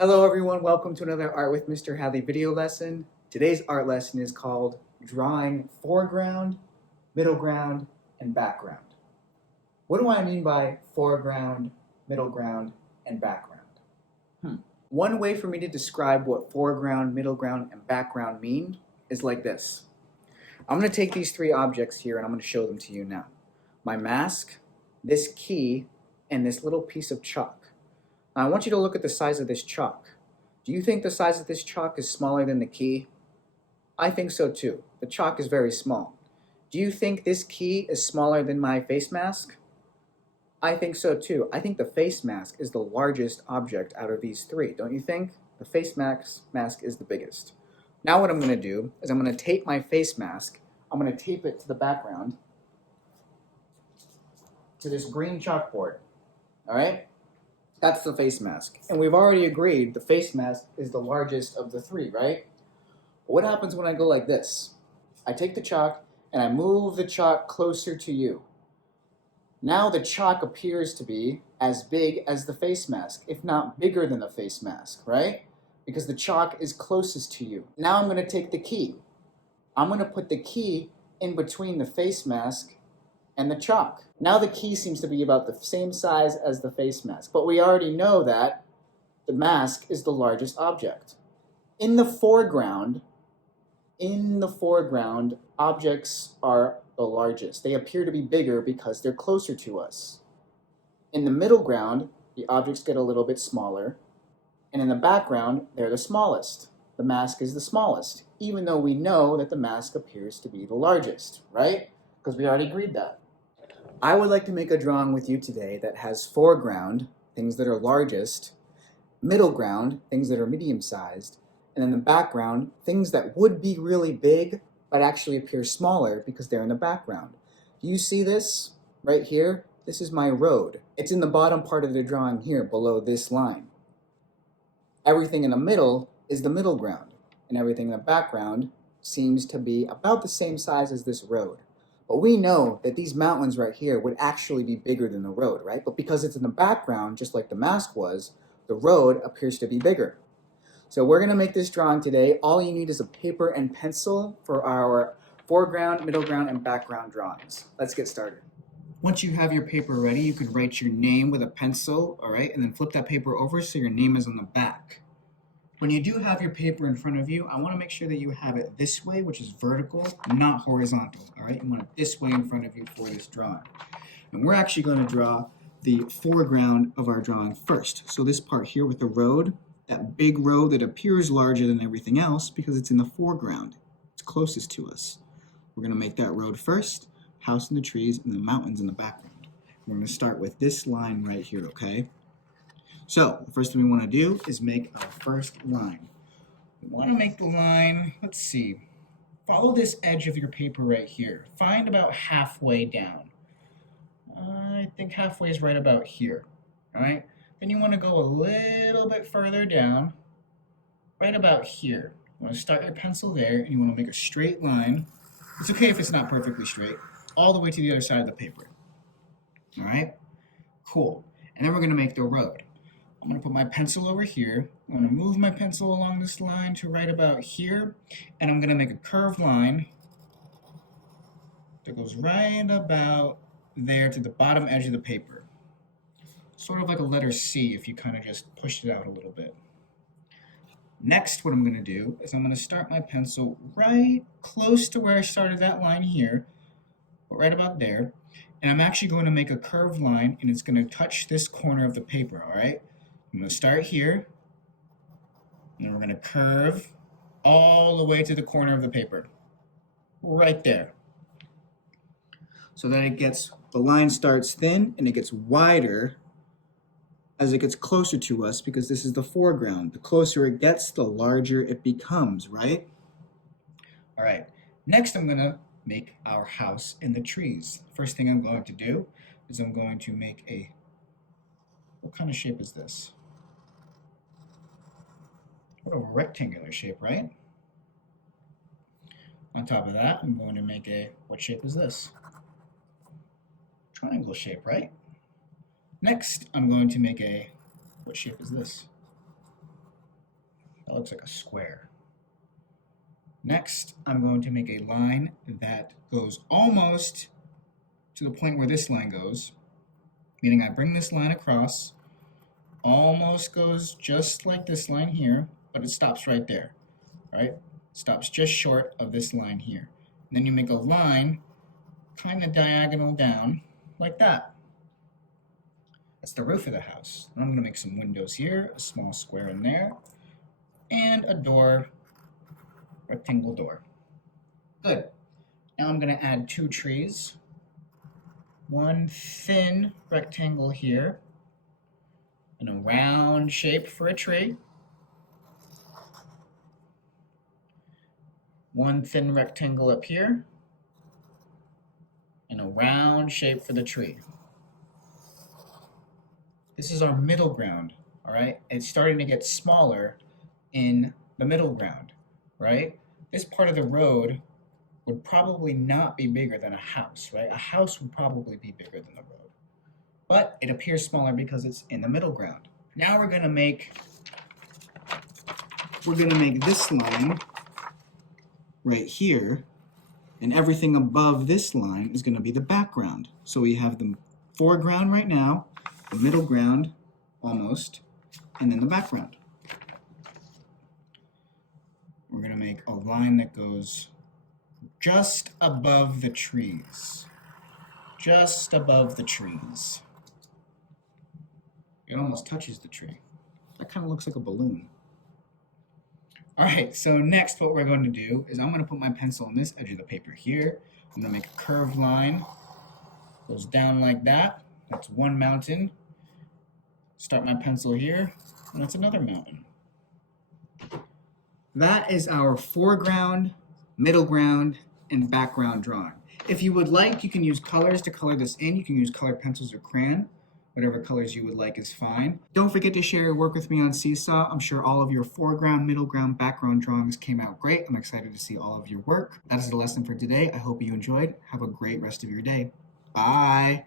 Hello everyone, welcome to another Art with Mr. Hadley video lesson. Today's art lesson is called Drawing Foreground, Middle Ground, and Background. What do I mean by foreground, middle ground, and background? One way for me to describe what foreground, middle ground, and background mean is like this. I'm going to take these three objects here and I'm going to show them to you now. My mask, this key, and this little piece of chalk. Now, I want you to look at the size of this chalk. Do you think the size of this chalk is smaller than the key? I think so too. The chalk is very small. Do you think this key is smaller than my face mask? I think so too. I think the face mask is the largest object out of these three, don't you think? The face mask is the biggest. Now what I'm going to do is I'm going to tape my face mask. I'm going to tape it to the background, to this green chalkboard. All right? That's the face mask. And we've already agreed the face mask is the largest of the three, right? But what happens when I go like this? I take the chalk and I move the chalk closer to you. Now the chalk appears to be as big as the face mask, if not bigger than the face mask, right? Because the chalk is closest to you. Now I'm going to take the key. I'm going to put the key in between the face mask and the chalk. Now the key seems to be about the same size as the face mask, but we already know that the mask is the largest object. In the foreground, objects are the largest. They appear to be bigger because they're closer to us. In the middle ground, the objects get a little bit smaller, and in the background, they're the smallest. The mask is the smallest, even though we know that the mask appears to be the largest, right? Because we already agreed that. I would like to make a drawing with you today that has foreground, things that are largest, middle ground, things that are medium-sized, and in the background, things that would be really big but actually appear smaller because they're in the background. Do you see this right here? This is my road. It's in the bottom part of the drawing here below this line. Everything in the middle is the middle ground, and everything in the background seems to be about the same size as this road. But we know that these mountains right here would actually be bigger than the road, right? But because it's in the background, just like the mask was, the road appears to be bigger. So we're going to make this drawing today. All you need is a paper and pencil for our foreground, middle ground, and background drawings. Let's get started. Once you have your paper ready, you can write your name with a pencil, all right? And then flip that paper over so your name is on the back. When you do have your paper in front of you, I want to make sure that you have it this way, which is vertical, not horizontal, all right? You want it this way in front of you for this drawing. And we're actually going to draw the foreground of our drawing first. So this part here with the road, that big road that appears larger than everything else because it's in the foreground. It's closest to us. We're going to make that road first, house and the trees, and the mountains in the background. We're going to start with this line right here, okay? So, the first thing we want to do is make our first line. We want to make the line, let's see, follow this edge of your paper right here. Find about halfway down. I think halfway is right about here, all right? Then you want to go a little bit further down, right about here. You want to start your pencil there, and you want to make a straight line. It's okay if it's not perfectly straight, all the way to the other side of the paper. All right? Cool. And then we're going to make the road. I'm going to put my pencil over here. I'm going to move my pencil along this line to right about here, and I'm going to make a curved line that goes right about there to the bottom edge of the paper. Sort of like a letter C if you kind of just pushed it out a little bit. Next, what I'm going to do is I'm going to start my pencil right close to where I started that line here, right about there, and I'm actually going to make a curved line, and it's going to touch this corner of the paper, all right? I'm going to start here, and then we're going to curve all the way to the corner of the paper, right there. So that the line starts thin, and it gets wider as it gets closer to us because this is the foreground. The closer it gets, the larger it becomes, right? All right, next I'm going to make our house and the trees. First thing I'm going to do is I'm going to make what kind of shape is this? What a rectangular shape, right? On top of that, I'm going to make what shape is this? Triangle shape, right? Next, I'm going to make what shape is this? looks like a square. Next, I'm going to make a line that goes almost to the point where this line goes, meaning I bring this line across, almost goes just like this line here, but it stops right there, right? Stops just short of this line here. And then you make a line kind of diagonal down like that. That's the roof of the house. And I'm going to make some windows here, a small square in there, and a door, rectangle door. Good. Now I'm going to add 2 trees. One thin rectangle here, and a round shape for a tree. One thin rectangle up here, and a round shape for the tree. This is our middle ground, all right? It's starting to get smaller in the middle ground, right? This part of the road would probably not be bigger than a house, right? A house would probably be bigger than the road. But it appears smaller because it's in the middle ground. Now we're gonna make this line right here, and everything above this line is gonna be the background. So we have the foreground right now, the middle ground, almost, and then the background. We're going to make a line that goes just above the trees. Just above the trees. It almost touches the tree. That kind of looks like a balloon. Alright, so next what we're going to do is I'm going to put my pencil on this edge of the paper here. I'm going to make a curved line. Goes down like that. That's one mountain. Start my pencil here, and that's another mountain. That is our foreground, middle ground, and background drawing. If you would like, you can use colors to color this in. You can use colored pencils or crayon. Whatever colors you would like is fine. Don't forget to share your work with me on Seesaw. I'm sure all of your foreground, middle ground, background drawings came out great. I'm excited to see all of your work. That is the lesson for today. I hope you enjoyed. Have a great rest of your day. Bye.